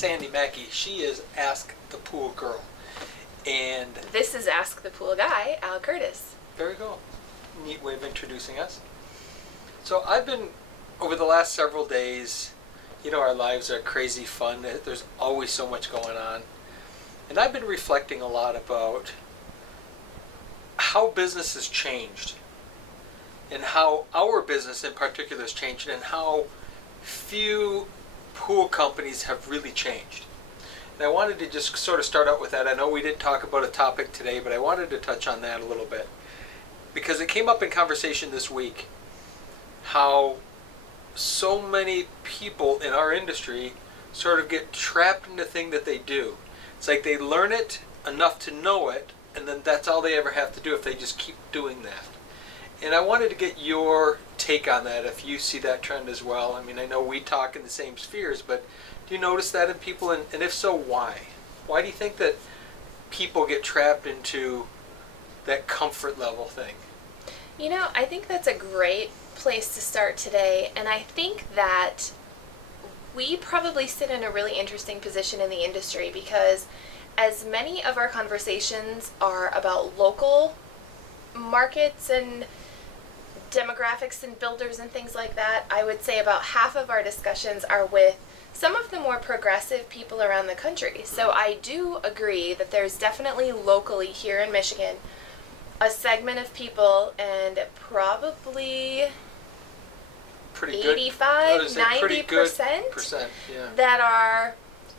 Sandy Mackey. She is Ask the Pool Girl. And this is Ask the Pool Guy, Al Curtis. There we go. Neat way of introducing us. So I've been, over the last several days, you know, our lives are crazy fun. There's always so much going on. And I've been reflecting a lot about how business has changed. And how our business in particular has changed. And how few pool companies have really changed. And I wanted to just sort of start out with that. I know we didn't talk about a topic today, but I wanted to touch on that a little bit. Because it came up in conversation this week, how so many people in our industry sort of get trapped in the thing that they do. It's like they learn it enough to know it, and then that's all they ever have to do if they just keep doing that. And I wanted to get your take on that, if you see that trend as well. I mean, I know we talk in the same spheres, but do you notice that in people, and if so, why? Why do you think that people get trapped into that comfort level thing? You know, I think that's a great place to start today, and I think that we probably sit in a really interesting position in the industry because as many of our conversations are about local markets and demographics and builders and things like that, I would say about half of our discussions are with some of the more progressive people around the country. So I do agree that there's definitely locally here in Michigan a segment of people, and probably Pretty 85, good. 90% Yeah. that are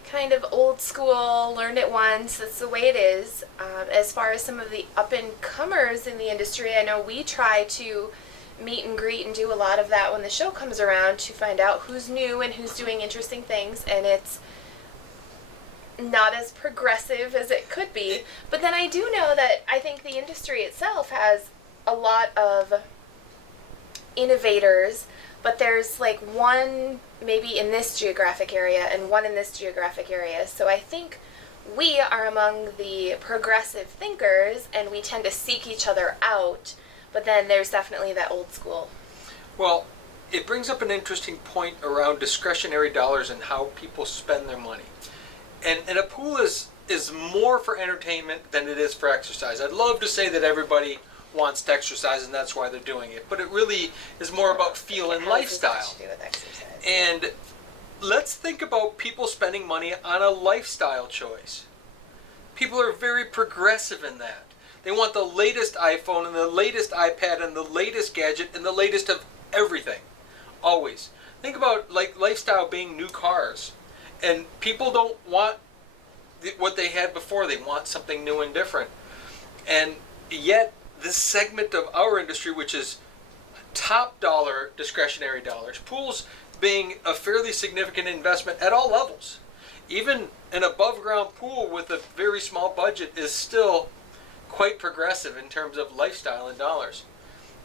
kind of old school, learned it once, that's the way it is. As far as some of the up-and-comers in the industry, I know we try to meet and greet and do a lot of that when the show comes around to find out who's new and who's doing interesting things, and it's not as progressive as it could be. But then I do know that I think the industry itself has a lot of innovators, but there's like one maybe in this geographic area and one in this geographic area. So I think we are among the progressive thinkers and we tend to seek each other out, but then there's definitely that old school. Well, it brings up an interesting point around discretionary dollars and how people spend their money. And a pool is more for entertainment than it is for exercise. I'd love to say that everybody wants to exercise and that's why they're doing it, but it really is more about feel and lifestyle. And let's think about people spending money on a lifestyle choice. People are very progressive in that. They want the latest iPhone and the latest iPad and the latest gadget and the latest of everything. Always. Think about like lifestyle being new cars. And people don't want what they had before. They want something new and different. And yet, this segment of our industry, which is top dollar discretionary dollars, pools being a fairly significant investment at all levels. Even an above ground pool with a very small budget is still quite progressive in terms of lifestyle and dollars.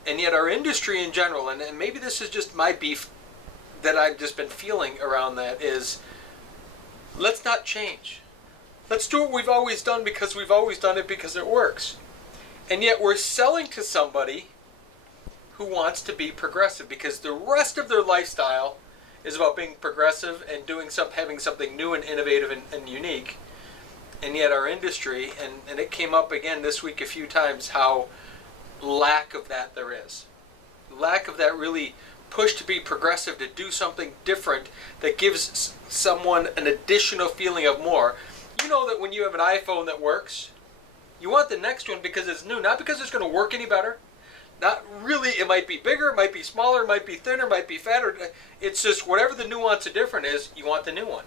And yet our industry in general, and maybe this is just my beef that I've just been feeling around that, is let's not change. Let's do what we've always done because we've always done it because it works. And yet we're selling to somebody who wants to be progressive because the rest of their lifestyle is about being progressive and having something new and innovative and unique. And yet our industry, and it came up again this week a few times, how lack of that there is. Lack of that really push to be progressive, to do something different that gives someone an additional feeling of more. You know that when you have an iPhone that works, you want the next one because it's new, not because it's going to work any better. Not really, it might be bigger, it might be smaller, it might be thinner, it might be fatter. It's just whatever the nuance of different is, you want the new one.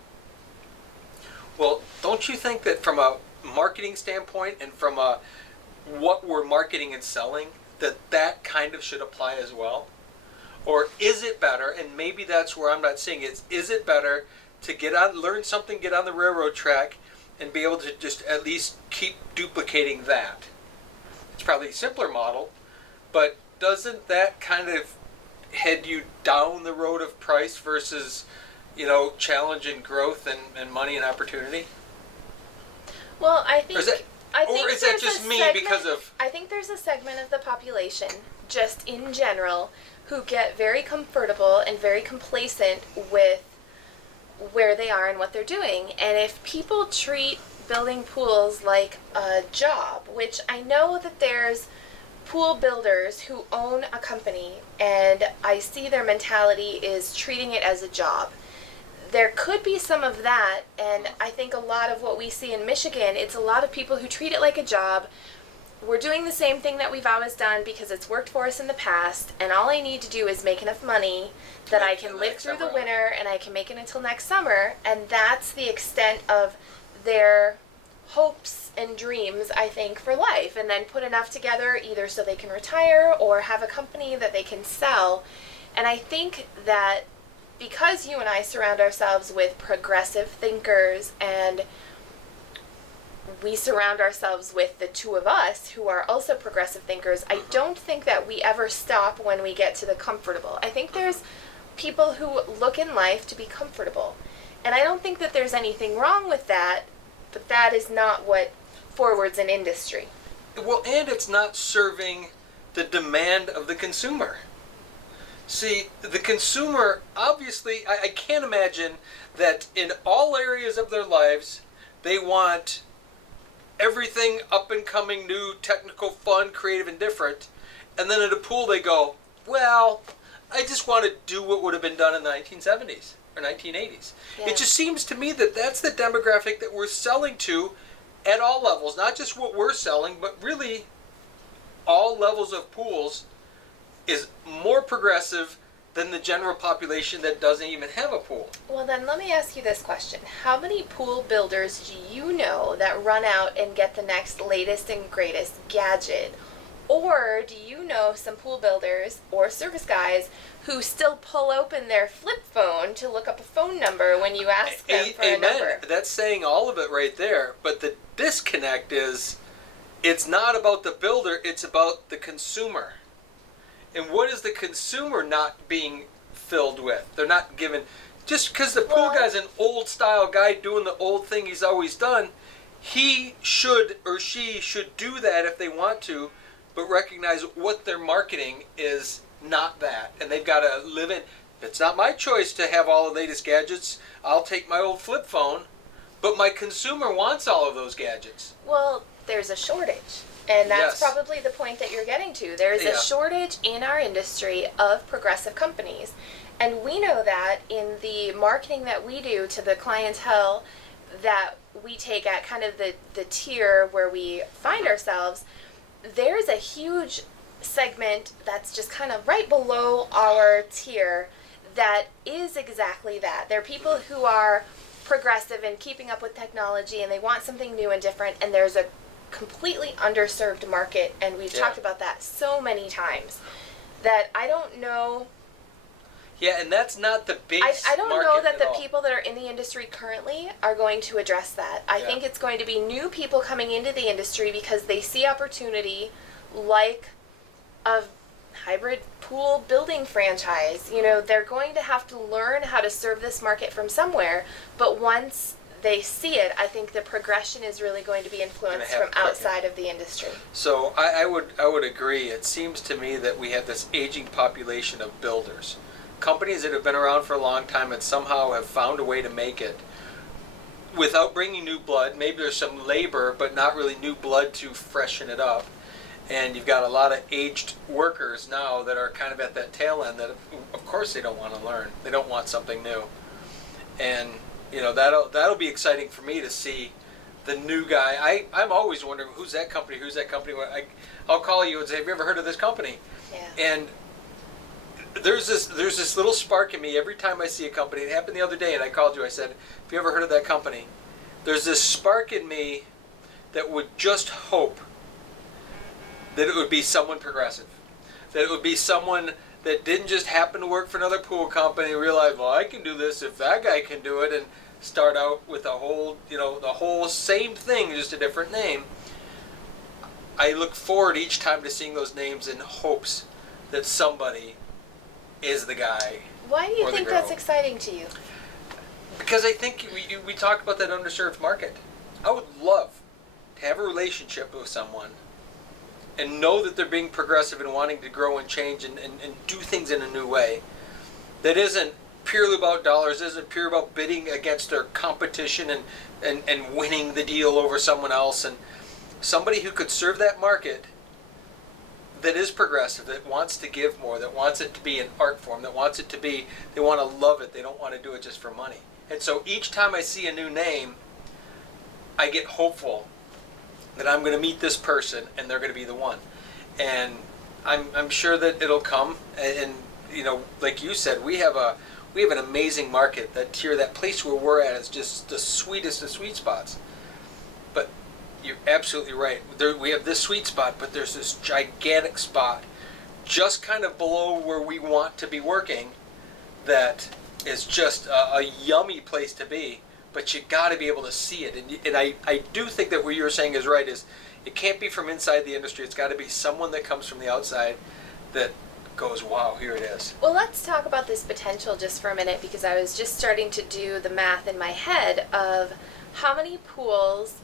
Well, don't you think that from a marketing standpoint and from what we're marketing and selling, that kind of should apply as well? Or is it better, and maybe that's where I'm not seeing it, is it better to learn something, get on the railroad track, and be able to just at least keep duplicating that? It's probably a simpler model, but doesn't that kind of head you down the road of price versus, challenge and growth and money and opportunity? Well, I think... Or is that just me because of... I think there's a segment of the population, just in general, who get very comfortable and very complacent with where they are and what they're doing. And if people treat building pools like a job, which I know that there's pool builders who own a company, and I see their mentality is treating it as a job. There could be some of that, and I think a lot of what we see in Michigan, it's a lot of people who treat it like a job. We're doing the same thing that we've always done because it's worked for us in the past, and all I need to do is make enough money that I can live through the winter and I can make it until next summer, and that's the extent of their hopes and dreams, I think, for life, and then put enough together either so they can retire or have a company that they can sell. And I think that because you and I surround ourselves with progressive thinkers, and we surround ourselves with the two of us who are also progressive thinkers, I don't think that we ever stop when we get to the comfortable. I think there's people who look in life to be comfortable, and I don't think that there's anything wrong with that, but that is not what forwards an industry. Well, and it's not serving the demand of the consumer. See, the consumer, obviously, I can't imagine that in all areas of their lives, they want everything up and coming, new, technical, fun, creative, and different. And then at a pool they go, well, I just want to do what would have been done in the 1970s or 1980s. Yeah. It just seems to me that that's the demographic that we're selling to at all levels, not just what we're selling, but really all levels of pools is more progressive than the general population that doesn't even have a pool. Well, then let me ask you this question. How many pool builders do you know that run out and get the next latest and greatest gadget? Or do you know some pool builders or service guys who still pull open their flip phone to look up a phone number when you ask them for a number? That's saying all of it right there. But the disconnect is, it's not about the builder, it's about the consumer. And what is the consumer not being filled with? They're not given, just because the pool guy's an old style guy doing the old thing he's always done, he should or she should do that if they want to, but recognize what they're marketing is not that. And they've got to live in, it's not my choice to have all the latest gadgets, I'll take my old flip phone, but my consumer wants all of those gadgets. Well, there's a shortage. And that's Yes. probably the point that you're getting to. There's Yeah. a shortage in our industry of progressive companies. And we know that in the marketing that we do to the clientele that we take at kind of the tier where we find ourselves, there's a huge segment that's just kind of right below our tier that is exactly that. They're people who are progressive and keeping up with technology, and they want something new and different, and there's a completely underserved market, and we've talked about that so many times that I don't know. Yeah, and that's not the base I don't know market that at the all. people that are in the industry currently are going to address that. I think it's going to be new people coming into the industry because they see opportunity, like a hybrid pool building franchise. You know, they're going to have to learn how to serve this market from somewhere, but once they see it, I think the progression is really going to be influenced from outside of the industry. So I would agree. It seems to me that we have this aging population of builders. Companies that have been around for a long time and somehow have found a way to make it without bringing new blood. Maybe there's some labor, but not really new blood to freshen it up. And you've got a lot of aged workers now that are kind of at that tail end that, of course, they don't want to learn. They don't want something new. And you know, that'll be exciting for me to see the new guy. I'm always wondering, who's that company? I'll call you and say, have you ever heard of this company? Yeah. And there's this little spark in me every time I see a company. It happened the other day, and I called you. I said, have you ever heard of that company? There's this spark in me that would just hope that it would be someone progressive, that it would be someone that didn't just happen to work for another pool company and realize, well, I can do this if that guy can do it, and start out with the whole same thing, just a different name. I look forward each time to seeing those names in hopes that somebody is the guy. Why do you think that's exciting to you? Because I think we talked about that underserved market. I would love to have a relationship with someone and know that they're being progressive and wanting to grow and change and do things in a new way that isn't purely about dollars, isn't pure about bidding against their competition and winning the deal over someone else. And somebody who could serve that market that is progressive, that wants to give more, that wants it to be an art form, that wants it to be, they want to love it, they don't want to do it just for money. And so each time I see a new name, I get hopeful that I'm going to meet this person and they're going to be the one. And I'm sure that it'll come. And you know, like you said, we have an amazing market. That tier, that place where we're at is just the sweetest of sweet spots. But you're absolutely right. We have this sweet spot, but there's this gigantic spot just kind of below where we want to be working that is just a yummy place to be. But you got to be able to see it. And I do think that what you're saying is right, is it can't be from inside the industry. It's got to be someone that comes from the outside that goes, wow, here it is. Well, let's talk about this potential just for a minute, because I was just starting to do the math in my head of how many pools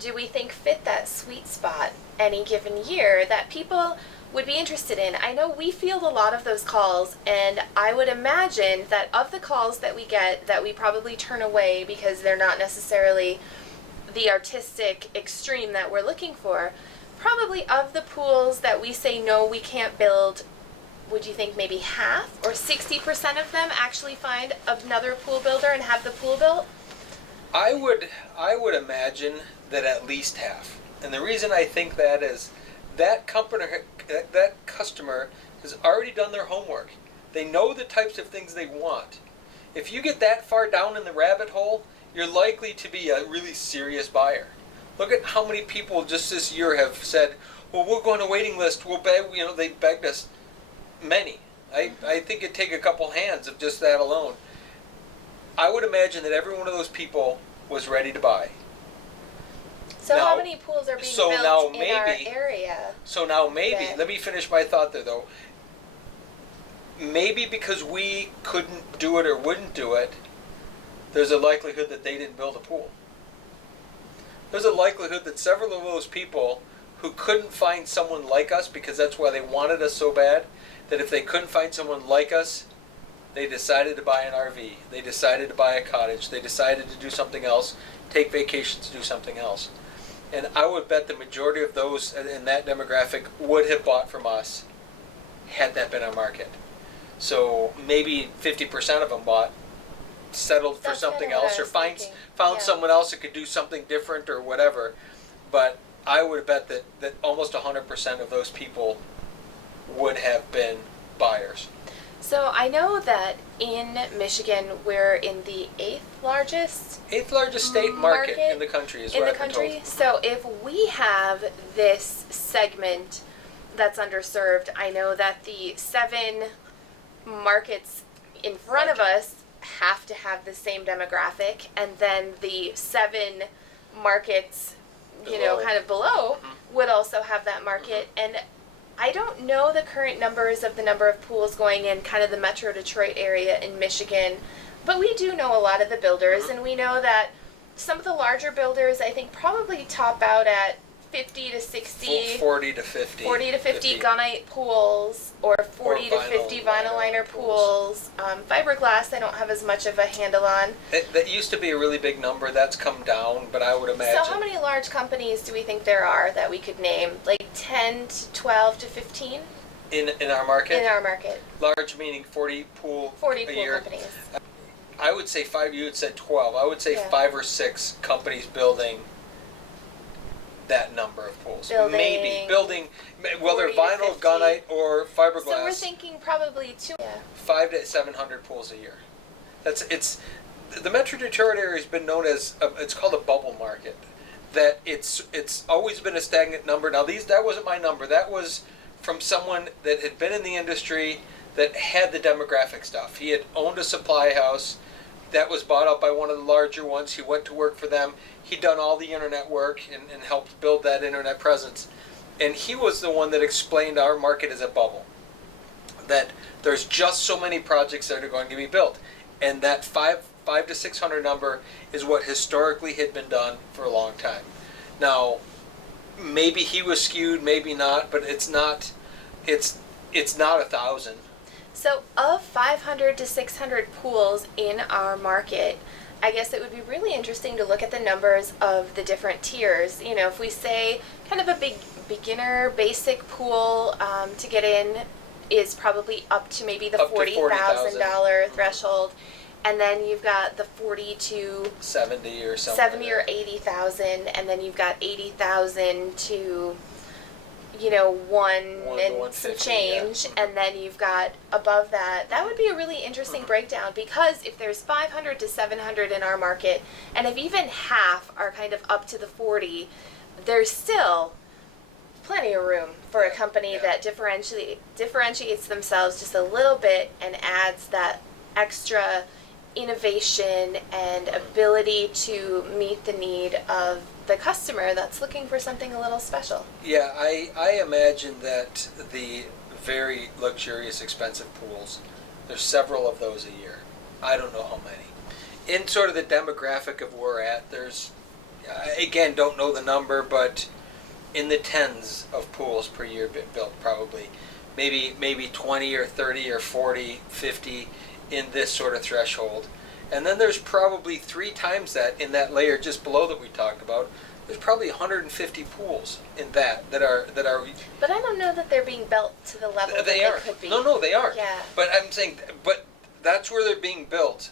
do we think fit that sweet spot any given year that people would be interested in. I know we field a lot of those calls, and I would imagine that of the calls that we get that we probably turn away because they're not necessarily the artistic extreme that we're looking for, probably of the pools that we say no, we can't build, would you think maybe half or 60% of them actually find another pool builder and have the pool built? I would imagine that at least half. And the reason I think that is that customer has already done their homework. They know the types of things they want. If you get that far down in the rabbit hole, you're likely to be a really serious buyer. Look at how many people just this year have said, well, we'll go on a waiting list, we'll beg, you know, they begged us. Many. I think it'd take a couple hands of just that alone. I would imagine that every one of those people was ready to buy. So now, how many pools are being built in our area? So now maybe, then? let me finish my thought there though. Maybe because we couldn't do it or wouldn't do it, there's a likelihood that they didn't build a pool. There's a likelihood that several of those people who couldn't find someone like us, because that's why they wanted us so bad, that if they couldn't find someone like us, they decided to buy an RV, they decided to buy a cottage, they decided to do something else, take vacations to do something else. And I would bet the majority of those in that demographic would have bought from us had that been our market. So maybe 50% of them bought, settled for That's something kinda what else, I or was found thinking. someone else that could do something different or whatever. But I would bet that almost 100% of those people would have been buyers. So I know that in Michigan we're in the eighth largest state market in the country is in what the I've been country. told. So if we have this segment that's underserved, I know that the 7 markets in front of us have to have the same demographic, and then the 7 markets, you know, Below. kind of below would also have that market. And I don't know the current numbers of the number of pools going in kind of the Metro Detroit area in Michigan, but we do know a lot of the builders, and we know that some of the larger builders, I think, probably top out at 50 to 60, 40 to 50. 40 to 50 gunite pools, or 40 to 50 vinyl liner pools. Fiberglass, I don't have as much of a handle on. That used to be a really big number. That's come down, but I would imagine. So how many large companies do we think there are that we could name? Like 10 to 12 to 15? In our market? In our market. Large meaning 40 pool 40 a pool year. companies. I would say 5. You had said 12. I would say Yeah. 5 or 6 companies building that number of pools. Building Maybe building, whether 40 to vinyl, 50. gunite, or fiberglass. So we're thinking probably 2. Yeah. 500 to 700 pools a year. The Metro Detroit area has been known as it's called a bubble market. That it's always been a stagnant number. Now that wasn't my number. That was from someone that had been in the industry that had the demographic stuff. He had owned a supply house that was bought out by one of the larger ones. He went to work for them. He'd done all the internet work and helped build that internet presence. And he was the one that explained our market as a bubble. That there's just so many projects that are going to be built. And that 5 to 600 number is what historically had been done for a long time. Now, maybe he was skewed, maybe not, but it's not 1,000. So, of 500 to 600 pools in our market, I guess it would be really interesting to look at the numbers of the different tiers. You know, if we say kind of a big beginner basic pool to get in is probably up to maybe the Up to $40,000 threshold, and then you've got the 40 to 70 or something. 70 or 80,000, and then you've got 80,000 to, you know, one to and 150, some change, yeah. and then you've got above that. That would be a really interesting breakdown, because if there's 500 to 700 in our market, and if even half are kind of up to the 40, there's still plenty of room for a company that differentiates themselves just a little bit and adds that extra innovation and ability to meet the need of the customer that's looking for something a little special. Yeah, I imagine that the very luxurious, expensive pools, there's several of those a year. I don't know how many. In sort of the demographic of where we're at, there's, again, don't know the number, but in the tens of pools per year built, probably. Maybe 20 or 30 or 40, 50 in this sort of threshold. And then there's probably 3 times that in that layer just below that we talked about. There's probably 150 pools in that are. But I don't know that they're being built to the level that they could be. No, they aren't. Yeah. But I'm saying, but that's where they're being built.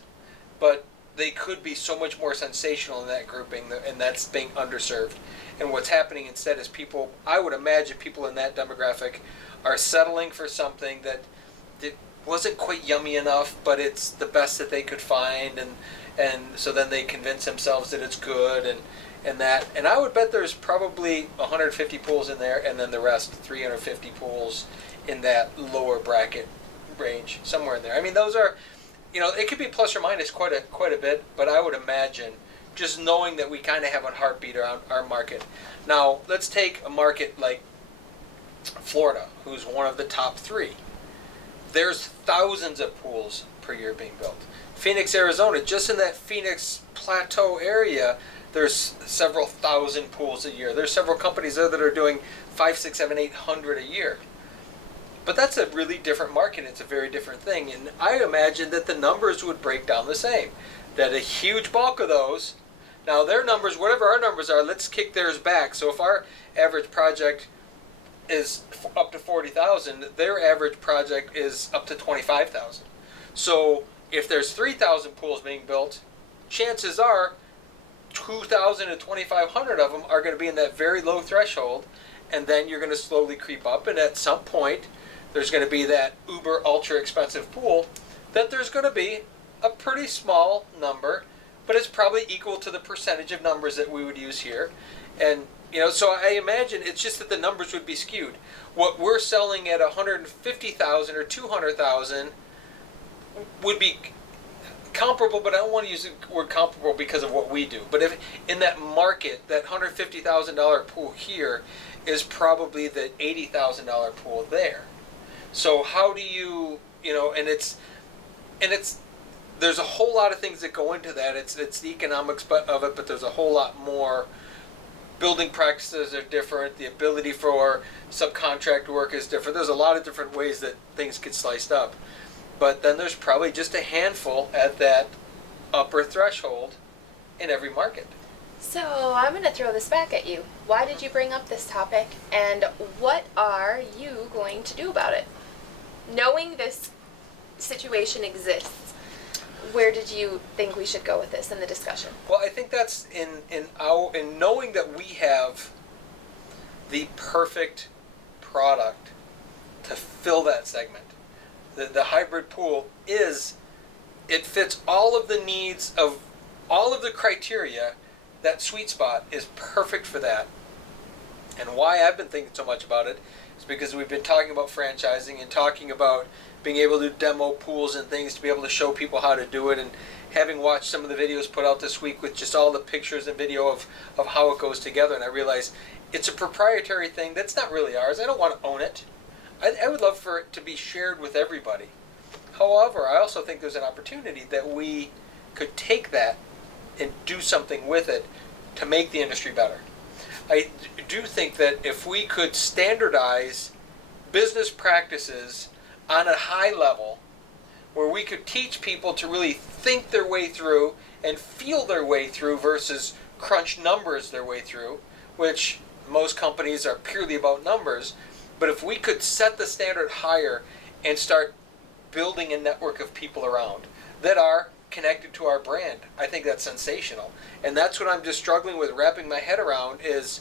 But they could be so much more sensational in that grouping, and that's being underserved. And what's happening instead is people, I would imagine people in that demographic are settling for something that wasn't quite yummy enough, but it's the best that they could find, and so then they convince themselves that it's good, and I would bet there's probably 150 pools in there, and then the rest 350 pools in that lower bracket range, somewhere in there. I mean, those are, it could be plus or minus quite a bit, but I would imagine, just knowing that we kind of have a heartbeat around our market. Now, let's take a market like Florida, who's one of the top 3. There's thousands of pools per year being built. Phoenix, Arizona, just in that Phoenix Plateau area, there's several thousand pools a year. There's several companies there that are doing 5, 6, 7, 800 a year. But that's a really different market. It's a very different thing. And I imagine that the numbers would break down the same. That a huge bulk of those, now their numbers, whatever our numbers are, let's kick theirs back. So if our average project is up to 40,000, their average project is up to 25,000. So if there's 3,000 pools being built, chances are 2,000 to 2,500 of them are going to be in that very low threshold, and then you're going to slowly creep up, and at some point there's going to be that uber ultra expensive pool that there's going to be a pretty small number, but it's probably equal to the percentage of numbers that we would use here. And so I imagine it's just that the numbers would be skewed. What we're selling at 150,000 or 200,000 would be comparable, but I don't want to use the word comparable because of what we do. But if in that market, that $150,000 pool here is probably the $80,000 pool there. So how do you, there's a whole lot of things that go into that. It's the economics of it, but there's a whole lot more. Building practices are different. The ability for subcontract work is different. There's a lot of different ways that things get sliced up. But then there's probably just a handful at that upper threshold in every market. So I'm going to throw this back at you. Why did you bring up this topic, and what are you going to do about it? Knowing this situation exists, where did you think we should go with this in the discussion? Well, I think that's in knowing that we have the perfect product to fill that segment. The hybrid pool it fits all of the needs of all of the criteria. That sweet spot is perfect for that. And why I've been thinking so much about it is because we've been talking about franchising and talking about being able to demo pools and things to be able to show people how to do it, and having watched some of the videos put out this week with just all the pictures and video of how it goes together, and I realized it's a proprietary thing that's not really ours. I don't want to own it. I would love for it to be shared with everybody. However, I also think there's an opportunity that we could take that and do something with it to make the industry better. I do think that if we could standardize business practices on a high level where we could teach people to really think their way through and feel their way through versus crunch numbers their way through, which most companies are purely about numbers. But if we could set the standard higher and start building a network of people around that are connected to our brand, I think that's sensational. And that's what I'm just struggling with wrapping my head around, is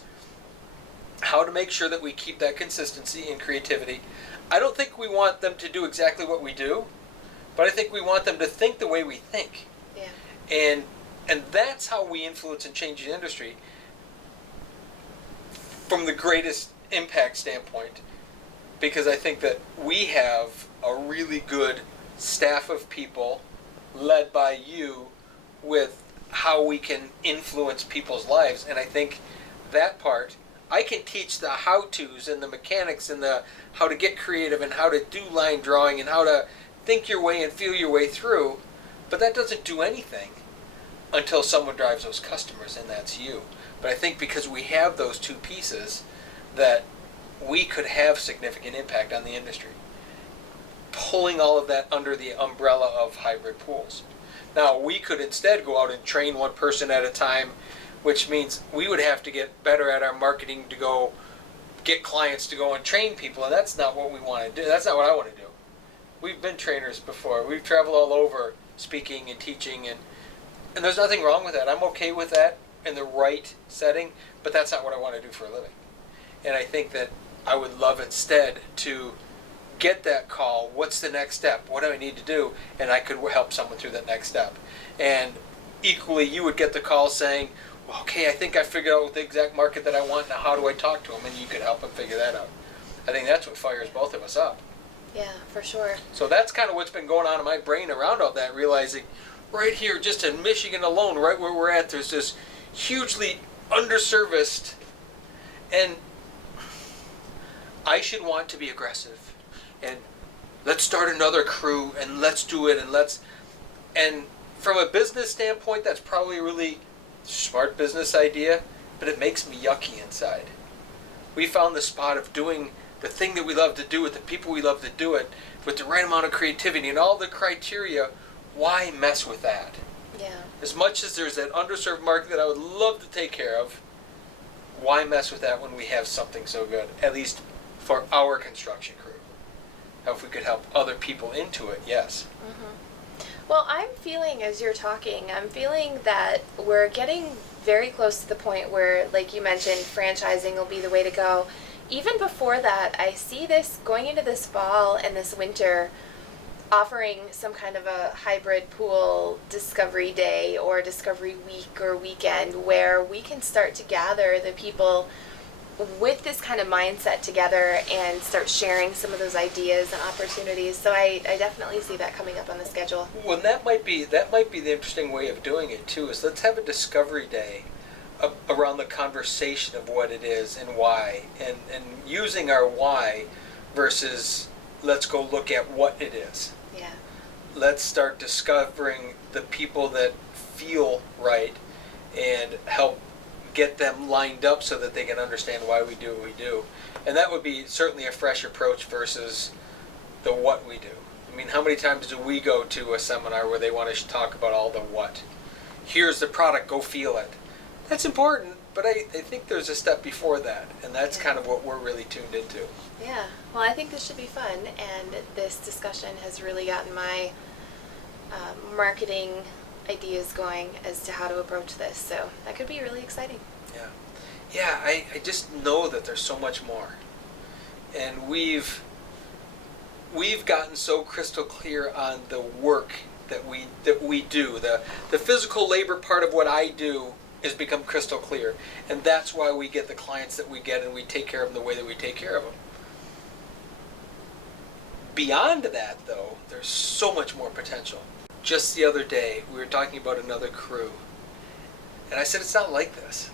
how to make sure that we keep that consistency and creativity. I don't think we want them to do exactly what we do, but I think we want them to think the way we think. Yeah. And that's how we influence and change the industry from the greatest impact standpoint, because I think that we have a really good staff of people led by you with how we can influence people's lives. And I think that part, I can teach the how-tos and the mechanics and the how to get creative and how to do line drawing and how to think your way and feel your way through, but that doesn't do anything until someone drives those customers, and that's you. But I think because we have those two pieces, that we could have significant impact on the industry, pulling all of that under the umbrella of hybrid pools. Now, we could instead go out and train one person at a time, which means we would have to get better at our marketing to go get clients to go and train people, and that's not what we want to do. That's not what I want to do. We've been trainers before. We've traveled all over speaking and teaching, and there's nothing wrong with that. I'm okay with that in the right setting, but that's not what I want to do for a living. And I think that I would love instead to get that call, what's the next step? What do I need to do? And I could help someone through that next step. And equally, you would get the call saying, well, okay, I think I figured out the exact market that I want, now how do I talk to them? And you could help them figure that out. I think that's what fires both of us up. Yeah, for sure. So that's kind of what's been going on in my brain around all that, realizing right here, just in Michigan alone, right where we're at, there's this hugely underserviced, and I should want to be aggressive. And let's start another crew, and let's do it, and from a business standpoint, that's probably a really smart business idea, but it makes me yucky inside. We found the spot of doing the thing that we love to do with the people we love to do it, with the right amount of creativity and all the criteria. Why mess with that? Yeah. As much as there's that underserved market that I would love to take care of, why mess with that when we have something so good, at least for our construction crew? Now, if we could help other people into it, yes. Mm-hmm. Well, I'm feeling, as you're talking, I'm feeling that we're getting very close to the point where, like you mentioned, franchising will be the way to go. Even before that, I see this going into this fall and this winter, offering some kind of a hybrid pool discovery day or discovery week or weekend where we can start to gather the people with this kind of mindset together and start sharing some of those ideas and opportunities. So I definitely see that coming up on the schedule. Well, that might be the interesting way of doing it too, is let's have a discovery day around the conversation of what it is and why, and using our why versus let's go look at what it is. Yeah. Let's start discovering the people that feel right and help get them lined up so that they can understand why we do what we do. And that would be certainly a fresh approach versus the what we do. I mean, how many times do we go to a seminar where they want to talk about all the what? Here's the product, go feel it. That's important, but I think there's a step before that, and that's kind of what we're really tuned into. Yeah, well, I think this should be fun, and this discussion has really gotten my marketing ideas going as to how to approach this, so that could be really exciting. Yeah, I just know that there's so much more, and we've gotten so crystal clear on the work that we do. The physical labor part of what I do has become crystal clear, and that's why we get the clients that we get, and we take care of them the way that we take care of them. Beyond that, though, there's so much more potential. Just the other day, we were talking about another crew, and I said, it's not like this.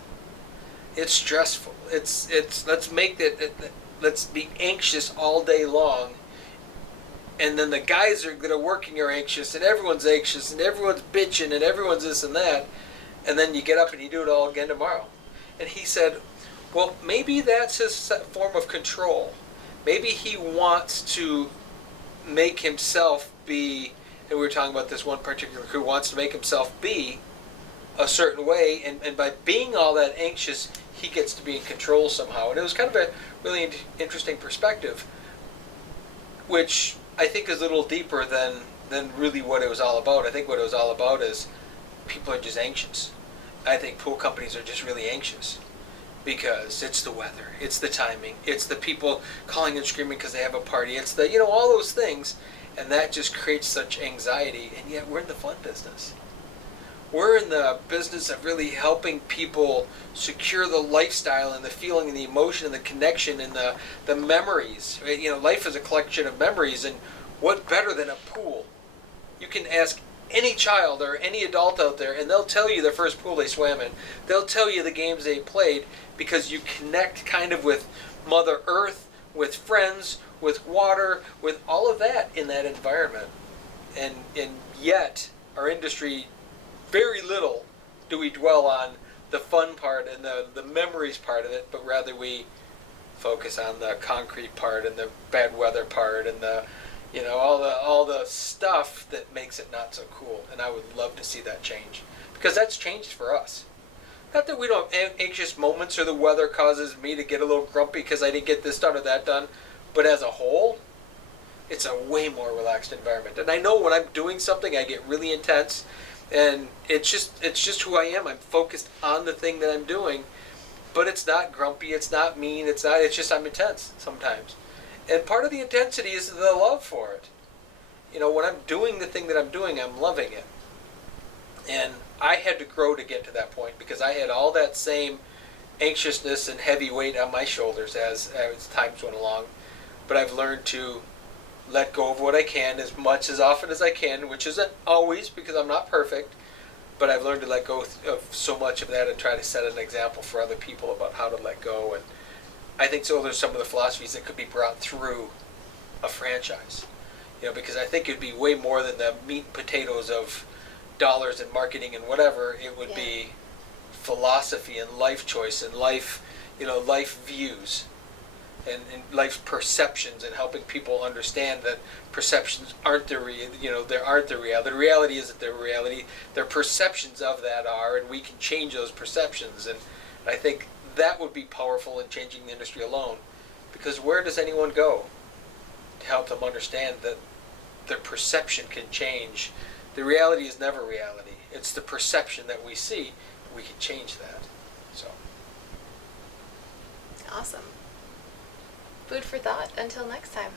It's stressful. It's let's be anxious all day long, and then the guys that are working are anxious, and everyone's bitching, and everyone's this and that, and then you get up and you do it all again tomorrow. And he said, well, maybe that's his form of control. Maybe he wants to make himself be And we were talking about this one particular who wants to make himself be a certain way, and by being all that anxious, he gets to be in control somehow. And it was kind of a really interesting perspective, which I think is a little deeper than really what it was all about. I think what it was all about is people are just anxious. I think pool companies are just really anxious because it's the weather, it's the timing, it's the people calling and screaming because they have a party, it's the, all those things, and that just creates such anxiety. And yet we're in the fun business. We're in the business of really helping people secure the lifestyle and the feeling and the emotion and the connection and the memories. Life is a collection of memories, and what better than a pool? You can ask any child or any adult out there, and they'll tell you the first pool they swam in. They'll tell you the games they played, because you connect kind of with Mother Earth, with friends, with water, with all of that in that environment. And yet, our industry, very little do we dwell on the fun part and the memories part of it, but rather we focus on the concrete part and the bad weather part and the all the stuff that makes it not so cool. And I would love to see that change, because that's changed for us. Not that we don't have anxious moments or the weather causes me to get a little grumpy because I didn't get this done or that done, but as a whole, it's a way more relaxed environment. And I know when I'm doing something, I get really intense, and it's just who I am. I'm focused on the thing that I'm doing, but it's not grumpy, it's not mean, it's just I'm intense sometimes. And part of the intensity is the love for it. When I'm doing the thing that I'm doing, I'm loving it. And I had to grow to get to that point, because I had all that same anxiousness and heavy weight on my shoulders as times went along. But I've learned to let go of what I can as often as I can, which isn't always, because I'm not perfect. But I've learned to let go of so much of that and try to set an example for other people about how to let go. And I think so. There's some of the philosophies that could be brought through a franchise, because I think it'd be way more than the meat and potatoes of dollars and marketing and whatever. It would be philosophy and life choice and life views and life perceptions, and helping people understand that perceptions aren't they aren't the reality. The reality isn't the reality. Their perceptions of that are, and we can change those perceptions. And I think that would be powerful in changing the industry alone, because where does anyone go to help them understand that their perception can change? The reality is never reality. It's the perception that we see. We can change that. So awesome. Food for thought until next time.